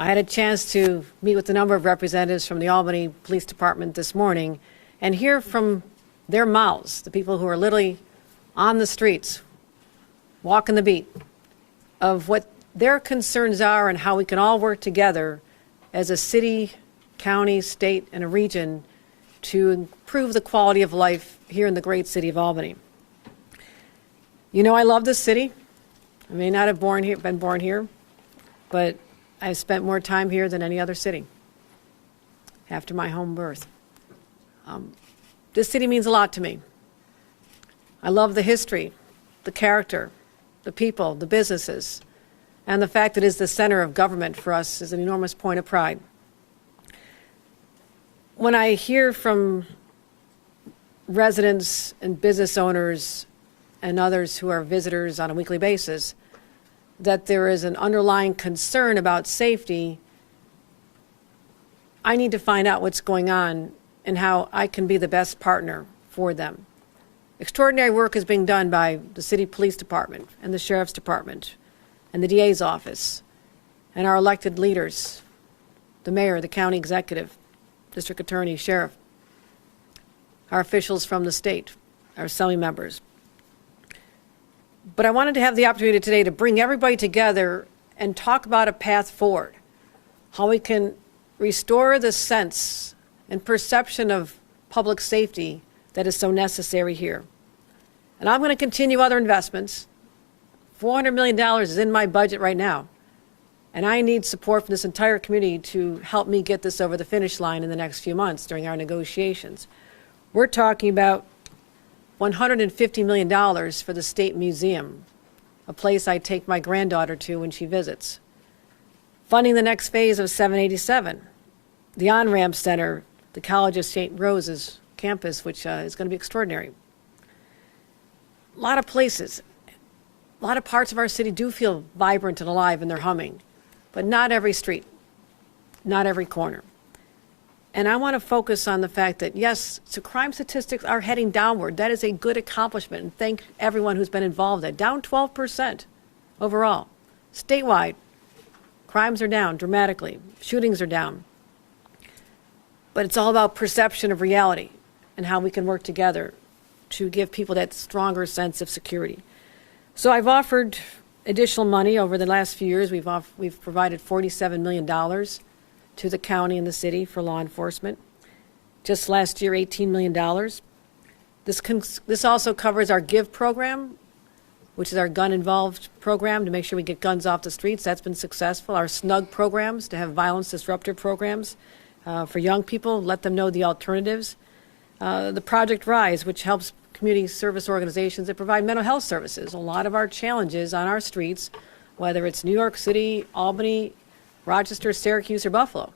I had a chance to meet with a number of representatives from the Albany Police Department this morning and hear from their mouths, the people who are literally on the streets, walking the beat, of what their concerns are and how we can all work together as a city, county, state, and a region to improve the quality of life here in the great city of Albany. You know, I love this city. I may not have been born here, but I've spent more time here than any other city after my home birth. This city means a lot to me. I love the history, the character, the people, the businesses, and the fact that it is the center of government for us is an enormous point of pride. When I hear from residents and business owners and others who are visitors on a weekly basis that there is an underlying concern about safety, I need to find out what's going on and how I can be the best partner for them. Extraordinary work is being done by the City Police Department and the Sheriff's Department and the DA's office and our elected leaders, the mayor, the county executive, district attorney, sheriff, our officials from the state, our assembly members. But I wanted to have the opportunity today to bring everybody together and talk about a path forward, how we can restore the sense and perception of public safety that is so necessary here. And I'm going to continue other investments. $400 million is in my budget right now, and I need support from this entire community to help me get this over the finish line in the next few months during our negotiations. We're talking about $150 million for the State Museum, a place I take my granddaughter to when she visits. Funding the next phase of 787, the On-Ramp Center, the College of St. Rose's campus, which is going to be extraordinary. A lot of places, a lot of parts of our city do feel vibrant and alive and they're humming, but not every street, not every corner. And I want to focus on the fact that, yes, so crime statistics are heading downward. That is a good accomplishment, and thank everyone who's been involved in it. Down 12% overall. Statewide, crimes are down dramatically. Shootings are down. But it's all about perception of reality and how we can work together to give people that stronger sense of security. So I've offered additional money over the last few years. We've provided $47 million to the county and the city for law enforcement. Just last year, $18 million. This also covers our GIVE program, which is our gun-involved program to make sure we get guns off the streets. That's been successful. Our SNUG programs, to have violence disruptor programs for young people, let them know the alternatives. The Project Rise, which helps community service organizations that provide mental health services. A lot of our challenges on our streets, whether it's New York City, Albany, Rochester, Syracuse, or Buffalo,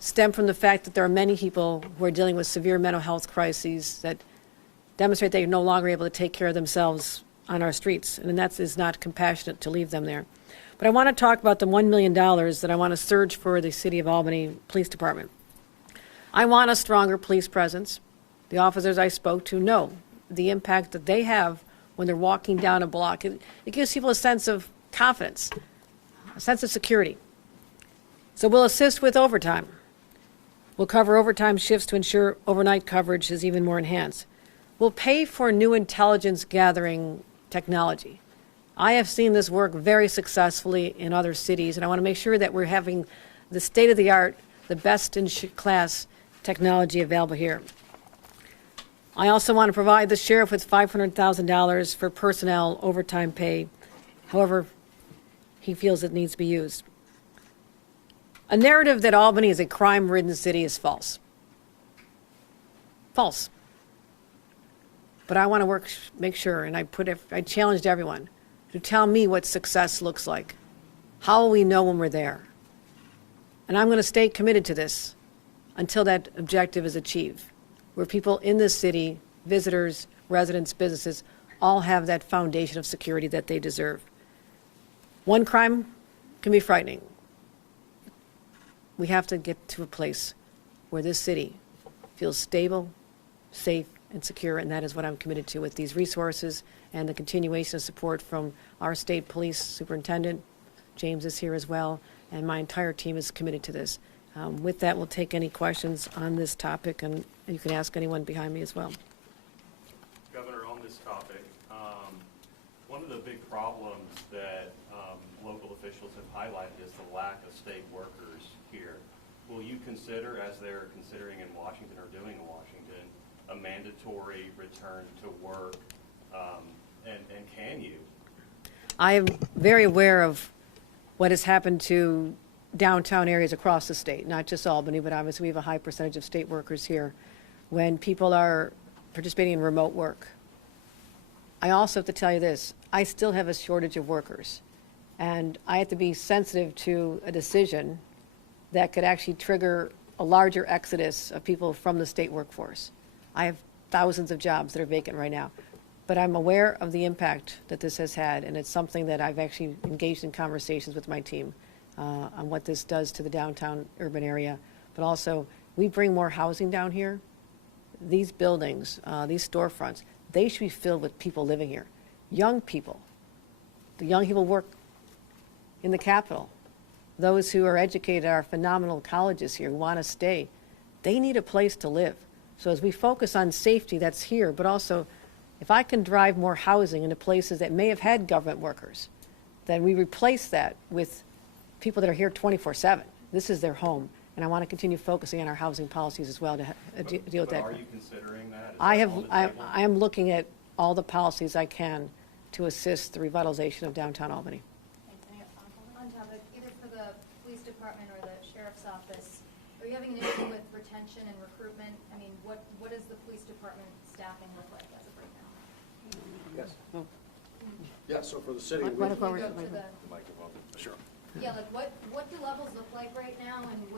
stem from the fact that there are many people who are dealing with severe mental health crises that demonstrate they are no longer able to take care of themselves on our streets, and that is not compassionate to leave them there. But I want to talk about the $1 million that I want to surge for the City of Albany Police Department. I want a stronger police presence. The officers I spoke to know the impact that they have when they're walking down a block. It gives people a sense of confidence, a sense of security. So we'll assist with overtime. We'll cover overtime shifts to ensure overnight coverage is even more enhanced. We'll pay for new intelligence gathering technology. I have seen this work very successfully in other cities, and I want to make sure that we're having the state-of-the-art, the best-in-class technology available here. I also want to provide the sheriff with $500,000 for personnel overtime pay, however he feels it needs to be used. A narrative that Albany is a crime-ridden city is false. False. But I want to make sure, and I challenged everyone to tell me what success looks like. How will we know when we're there? And I'm going to stay committed to this until that objective is achieved, where people in this city, visitors, residents, businesses, all have that foundation of security that they deserve. One crime can be frightening. We have to get to a place where this city feels stable, safe, and secure, and that is what I'm committed to with these resources and the continuation of support from our state police superintendent. James is here as well, and my entire team is committed to this. With that, we'll take any questions on this topic, and you can ask anyone behind me as well. Governor, on this topic, one of the big problems that local officials have highlighted is the lack of state workers here. Will you consider, as they're considering in Washington or doing in Washington, a mandatory return to work, and can you? I am very aware of what has happened to downtown areas across the state, not just Albany, but obviously we have a high percentage of state workers here, when people are participating in remote work. I also have to tell you this, I still have a shortage of workers, and I have to be sensitive to a decision that could actually trigger a larger exodus of people from the state workforce. I have thousands of jobs that are vacant right now, but I'm aware of the impact that this has had, and it's something that I've actually engaged in conversations with my team on what this does to the downtown urban area. But also, we bring more housing down here. These buildings, these storefronts, they should be filled with people living here. Young people. The young people work in the Capitol. Those who are educated at our phenomenal colleges here who want to stay. They need a place to live. So as we focus on safety, that's here, but also if I can drive more housing into places that may have had government workers, then we replace that with people that are here 24/7. This is their home, and I want to continue focusing on our housing policies as well to deal with that. Are you considering that? I am looking at all the policies I can to assist the revitalization of downtown Albany. On topic, either for the police department or the sheriff's office, are you having an issue with retention and recruitment? I mean, what does the police department staffing look like as of right now? Yes. Oh. Yeah, so for the city, Right we- across. Can you go to the, Sure. yeah, like what do levels look like right now, and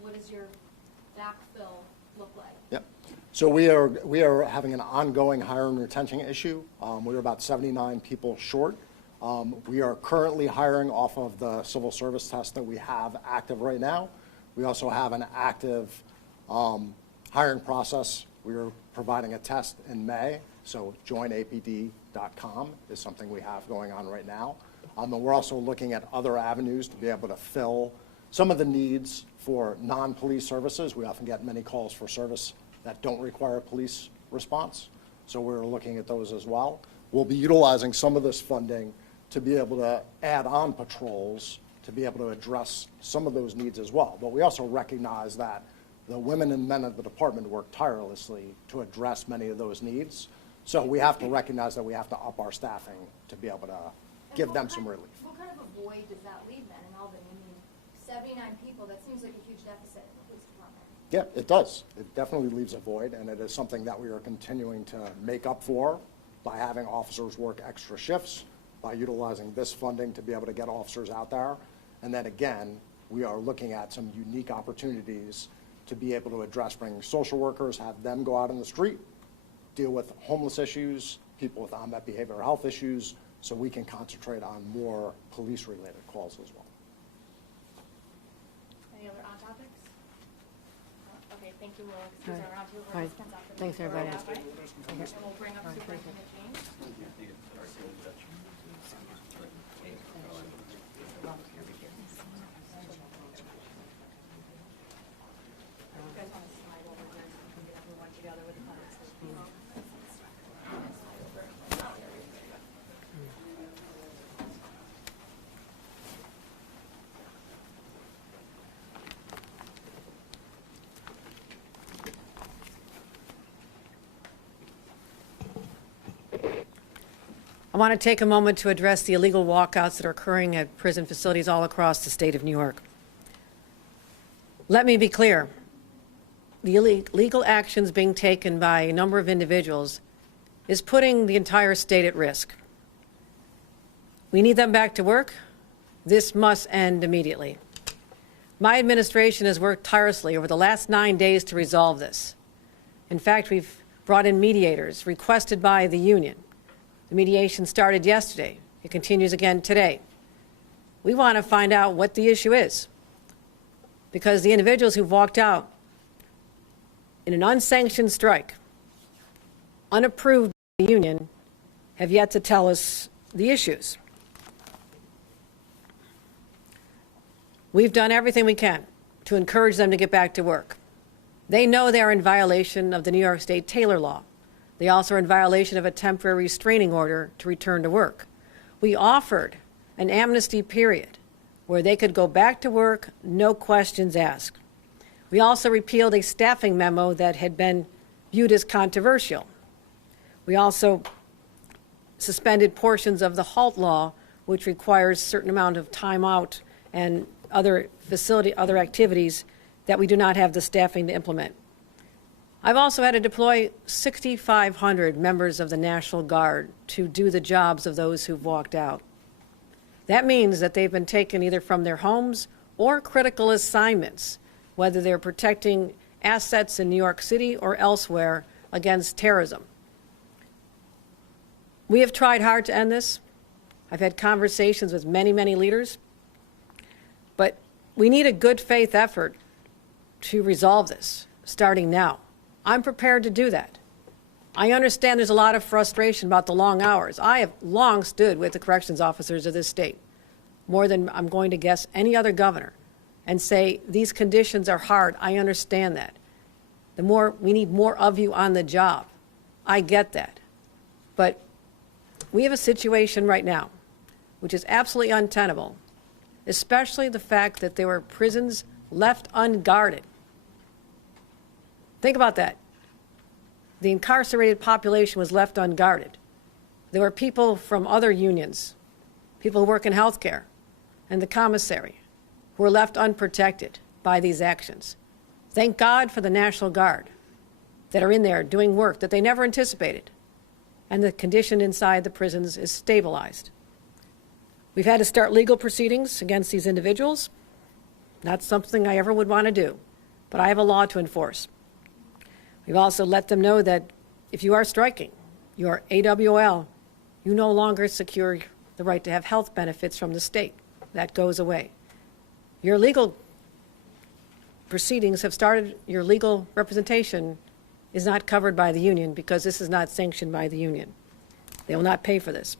what does your backfill look like? Yep. So we are having an ongoing hiring and retention issue. We're about 79 people short. We are currently hiring off of the civil service test that we have active right now. We also have an active hiring process. We are providing a test in May, so joinapd.com is something we have going on right now. And we're also looking at other avenues to be able to fill some of the needs for non-police services. We often get many calls for service that don't require a police response, so we're looking at those as well. We'll be utilizing some of this funding to be able to add on patrols to be able to address some of those needs as well. But we also recognize that the women and men of the department work tirelessly to address many of those needs. So we have to recognize that we have to up our staffing to be able to give them some relief. What kind of a void does that leave then in Albany? I mean, 79 people, that seems like a huge deficit in the police department. Yeah, it does. It definitely leaves a void, and it is something that we are continuing to make up for by having officers work extra shifts, by utilizing this funding to be able to get officers out there. And then again, we are looking at some unique opportunities to be able to address bringing social workers, have them go out in the street, deal with homeless issues, people with unmet behavioral health issues, so we can concentrate on more police-related calls as well. Any other on topics? Okay, thank you. We'll excuse All our right. roundtable All right. participants after the Thanks, everybody. And we'll bring up Superintendent James. You guys want to slide over here so we can get everyone together with the comments? I want to take a moment to address the illegal walkouts that are occurring at prison facilities all across the state of New York. Let me be clear. The illegal actions being taken by a number of individuals is putting the entire state at risk. We need them back to work. This must end immediately. My administration has worked tirelessly over the last 9 days to resolve this. In fact, we've brought in mediators requested by the union. The mediation started yesterday. It continues again today. We want to find out what the issue is, because the individuals who've walked out in an unsanctioned strike, unapproved by the union, have yet to tell us the issues. We've done everything we can to encourage them to get back to work. They know they are in violation of the New York State Taylor Law. They also are in violation of a temporary restraining order to return to work. We offered an amnesty period where they could go back to work, no questions asked. We also repealed a staffing memo that had been viewed as controversial. We also suspended portions of the HALT law, which requires a certain amount of time out and other activities that we do not have the staffing to implement. I've also had to deploy 6,500 members of the National Guard to do the jobs of those who've walked out. That means that they've been taken either from their homes or critical assignments, whether they're protecting assets in New York City or elsewhere against terrorism. We have tried hard to end this. I've had conversations with many, many leaders, but we need a good faith effort to resolve this, starting now. I'm prepared to do that. I understand there's a lot of frustration about the long hours. I have long stood with the corrections officers of this state, more than I'm going to guess any other governor, and say these conditions are hard. I understand that. We need more of you on the job. I get that. But we have a situation right now which is absolutely untenable, especially the fact that there were prisons left unguarded. Think about that. The incarcerated population was left unguarded. There were people from other unions, people who work in healthcare and the commissary, who were left unprotected by these actions. Thank God for the National Guard that are in there doing work that they never anticipated, and the condition inside the prisons is stabilized. We've had to start legal proceedings against these individuals. Not something I ever would want to do, but I have a law to enforce. We've also let them know that if you are striking, your AWL, you no longer secure the right to have health benefits from the state. That goes away. Your legal proceedings have started, your legal representation is not covered by the union because this is not sanctioned by the union. They will not pay for this.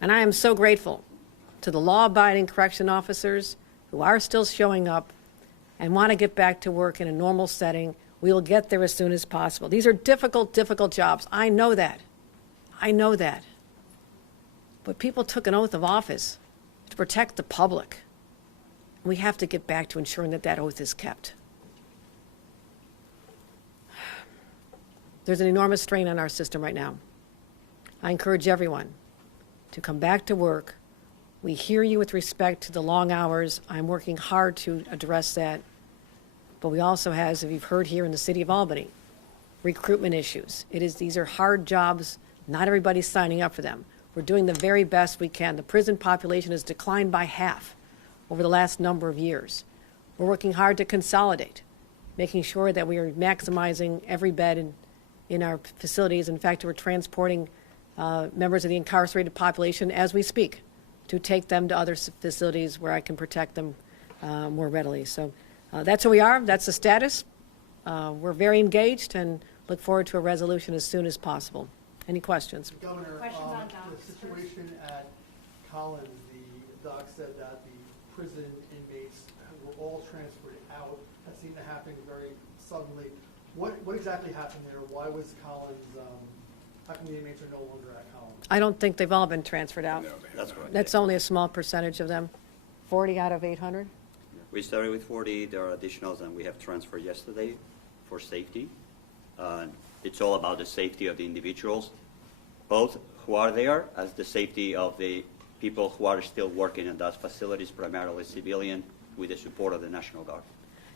And I am so grateful to the law-abiding correction officers who are still showing up and want to get back to work in a normal setting. We will get there as soon as possible. These are difficult, difficult jobs. I know that. I know that. But people took an oath of office to protect the public. We have to get back to ensuring that that oath is kept. There's an enormous strain on our system right now. I encourage everyone to come back to work. We hear you with respect to the long hours. I'm working hard to address that. But we also have, as you've heard here in the city of Albany, recruitment issues. These are hard jobs. Not everybody's signing up for them. We're doing the very best we can. The prison population has declined by half over the last number of years. We're working hard to consolidate, making sure that we are maximizing every bed in our facilities. In fact, we're transporting members of the incarcerated population as we speak to take them to other facilities where I can protect them more readily. So that's who we are. That's the status. We're very engaged and look forward to a resolution as soon as possible. Any questions? Governor, Questions on docs the situation at Collins, the doc said that the prison inmates were all transferred out. That seemed to happen very suddenly. What exactly happened there? Why was Collins, how come the inmates are no longer at Collins? I don't think they've all been transferred out. No, that's correct. That's only a small percentage of them. 40 out of 800? We started with 40. There are additionals, and we have transferred yesterday for safety. It's all about the safety of the individuals, both who are there as the safety of the people who are still working in those facilities, primarily civilian, with the support of the National Guard.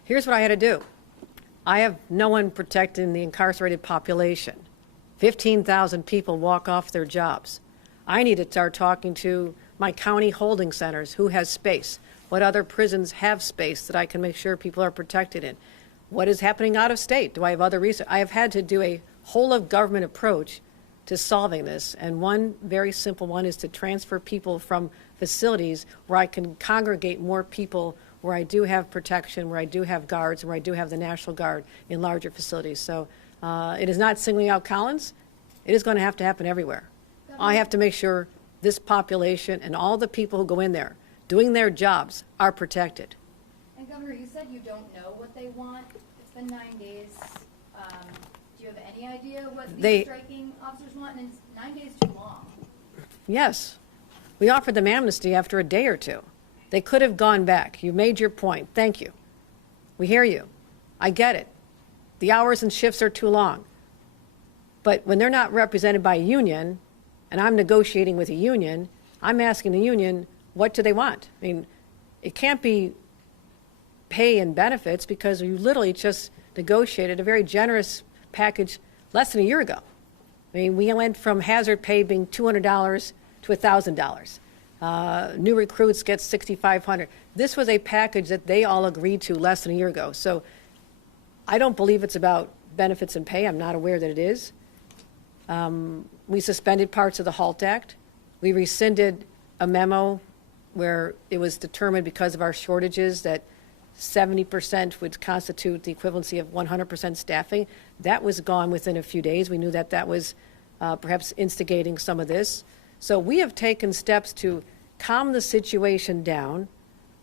Here's what I had to do. I have no one protecting the incarcerated population. 15,000 people walk off their jobs. I need to start talking to my county holding centers. Who has space? What other prisons have space that I can make sure people are protected in? What is happening out of state? Do I have other research? I have had to do a whole of government approach to solving this. And one very simple one is to transfer people from facilities where I can congregate more people, where I do have protection, where I do have guards, where I do have the National Guard in larger facilities. So it is not singling out Collins. It is going to happen everywhere. I have to make sure this population and all the people who go in there doing their jobs are protected. And Governor, you said you don't know what they want. It's been 9 days. Do you have any idea what They- these striking officers want? And is 9 days too long? Yes. We offered them amnesty after a day or two. They could have gone back. You made your point. Thank you. We hear you. I get it. The hours and shifts are too long. But when they're not represented by a union, and I'm negotiating with a union, I'm asking the union, what do they want? I mean, it can't be pay and benefits because you literally just negotiated a very generous package less than a year ago. I mean, we went from hazard pay being $200 to $1,000. New recruits get $6,500. This was a package that they all agreed to less than a year ago. So I don't believe it's about benefits and pay. I'm not aware that it is. We suspended parts of the HALT Act. We rescinded a memo where it was determined because of our shortages that 70% would constitute the equivalency of 100% staffing. That was gone within a few days. We knew that that was perhaps instigating some of this. So we have taken steps to calm the situation down,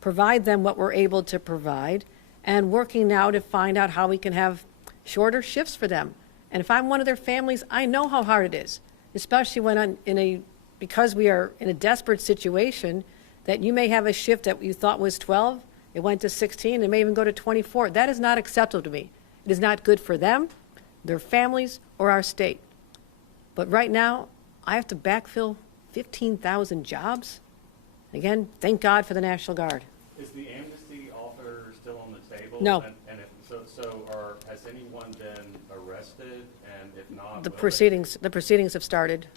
provide them what we're able to provide, and working now to find out how we can have shorter shifts for them. And if I'm one of their families, I know how hard it is, especially when because we are in a desperate situation, that you may have a shift that you thought was 12, it went to 16, it may even go to 24. That is not acceptable to me. It is not good for them, their families, or our state. But right now, I have to backfill 15,000 jobs. Again, thank God for the National Guard. Is the amnesty offer still on the table? No. And if, has anyone been arrested? And if not, The will they? proceedings have started.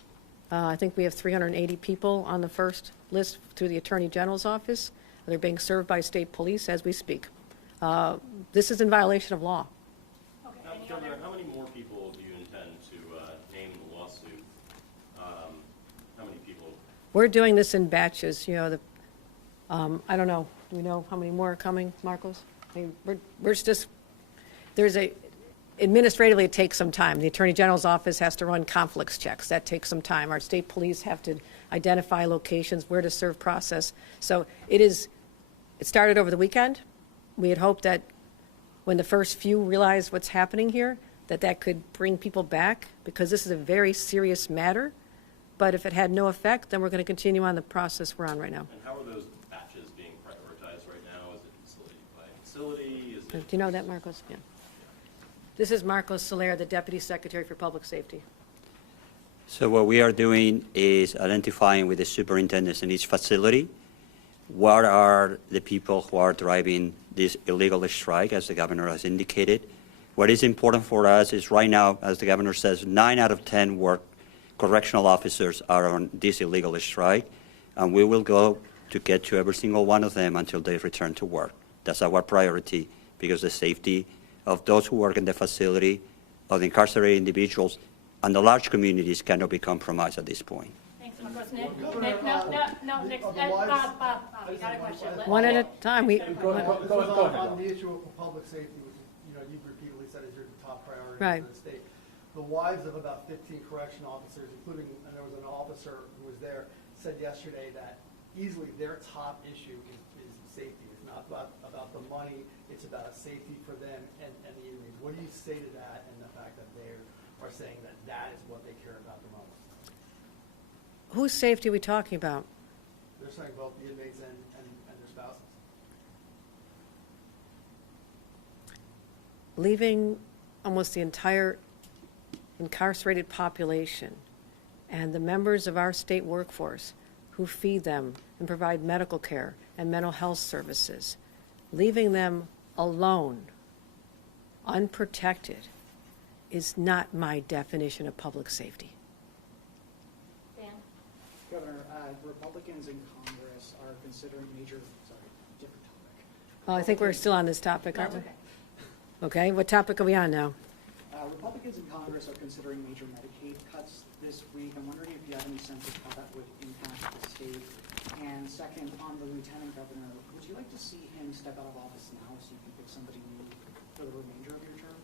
I think we have 380 people on the first list through the Attorney General's office. They're being served by state police as we speak. This is in violation of law. Now, Governor, how many more people do you intend to name in the lawsuit? How many people? We're doing this in batches. You know, I don't know. Do we know how many more are coming, Marcos? I mean, we're just administratively, it takes some time. The Attorney General's office has to run conflicts checks. That takes some time. Our state police have to identify locations, where to serve process. So it started over the weekend. We had hoped that when the first few realized what's happening here, that could bring people back, because this is a very serious matter. But if it had no effect, then we're going to continue on the process we're on right now. And how are those batches being prioritized right now? Is it facility by facility? Is Do it? you know that, Marcos? Yeah. This is Marcos Soler, the Deputy Secretary for Public Safety. So what we are doing is identifying with the superintendents in each facility what are the people who are driving this illegal strike, as the governor has indicated. What is important for us is right now, as the governor says, 9 out of 10 correctional officers are on this illegal strike, and we will go to get to every single one of them until they return to work. That's our priority, because the safety of those who work in the facility, of the incarcerated individuals, and the large communities cannot be compromised at this point. Thanks, Marcos. Nick, no, Nick, Bob, you got a question. One at a time. On the issue of public safety, which you've repeatedly said is your top priority Right. for the state. The wives of about 15 correctional officers, including, and there was an officer who was there, said yesterday that easily their top issue is safety. It's not about the money, it's about safety for them and the inmates. What do you say to that and the fact that they are saying that is what they care about the most? Whose safety are we talking about? They're saying both the inmates and their spouses. Leaving almost the entire incarcerated population and the members of our state workforce who feed them and provide medical care and mental health services, leaving them alone, unprotected, is not my definition of public safety. Dan? Governor, Republicans in Congress are considering different topic. Oh, I think we're still on this topic, aren't we? That's okay. Okay, what topic are we on now? Republicans in Congress are considering major Medicaid cuts this week. I'm wondering if you have any sense of how that would impact the state. And second, on the lieutenant governor, would you like to see him step out of office now so you can pick somebody new for the remainder of your term?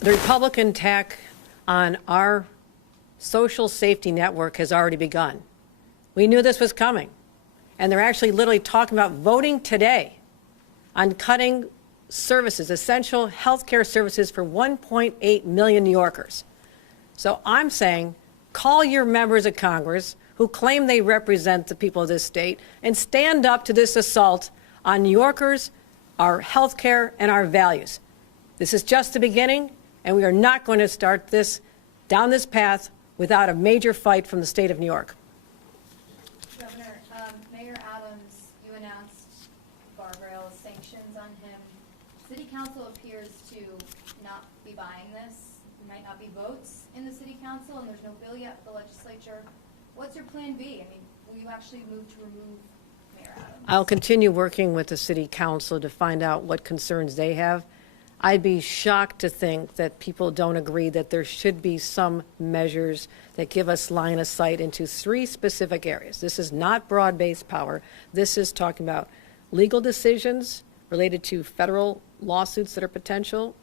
The Republican attack on our social safety network has already begun. We knew this was coming. And they're actually literally talking about voting today on cutting services, essential healthcare services for 1.8 million New Yorkers. So I'm saying, call your members of Congress who claim they represent the people of this state and stand up to this assault on New Yorkers, our healthcare, and our values. This is just the beginning, and we are not going to start this down this path without a major fight from the state of New York. Governor, Mayor Adams, you announced guardrails, sanctions on him. City Council appears to not be buying this. There might not be votes in the City Council, and there's no bill yet for the legislature. What's your plan B? I mean, will you actually move to remove Mayor Adams? I'll continue working with the City Council to find out what concerns they have. I'd be shocked to think that people don't agree that there should be some measures that give us line of sight into 3 specific areas. This is not broad-based power. This is talking about legal decisions related to federal lawsuits that are potential.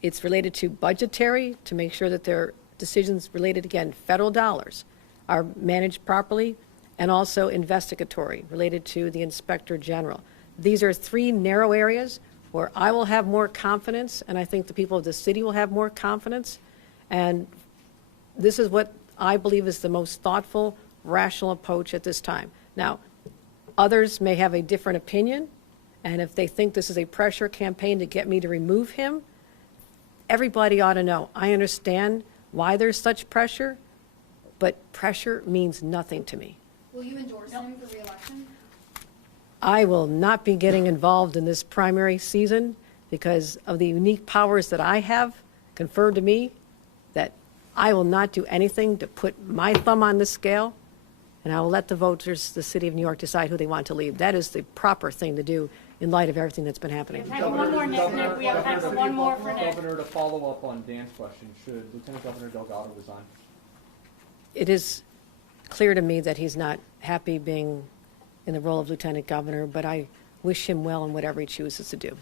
It's related to budgetary, to make sure that their decisions related, again, federal dollars are managed properly, and also investigatory, related to the Inspector General. These are 3 narrow areas where I will have more confidence, and I think the people of the city will have more confidence. And this is what I believe is the most thoughtful, rational approach at this time. Now, others may have a different opinion, and if they think this is a pressure campaign to get me to remove him, everybody ought to know. I understand why there's such pressure, but pressure means nothing to me. Will you endorse him for re-election? I will not be getting involved in this primary season because of the unique powers that I have conferred to me, that I will not do anything to put my thumb on the scale, and I will let the voters, the city of New York, decide who they want to lead. That is the proper thing to do in light of everything that's been happening. We have time for one more, Nick. We have time for one more for Nick. Governor, to follow up on Dan's question, should Lieutenant Governor Delgado resign? It is clear to me that he's not happy being in the role of Lieutenant Governor, but I wish him well in whatever he chooses to do.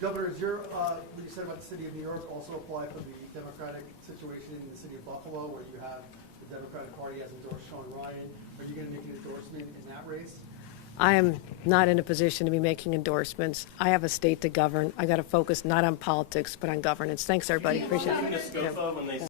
Governor, is your, what you said about the city of New York also apply for the Democratic situation in the city of Buffalo, where you have the Democratic Party has endorsed Sean Ryan? Are you going to make an endorsement in that race? I am not in a position to be making endorsements. I have a state to govern. I got to focus not on politics, but on governance. Thanks, everybody. Appreciate it. Muskoka, when they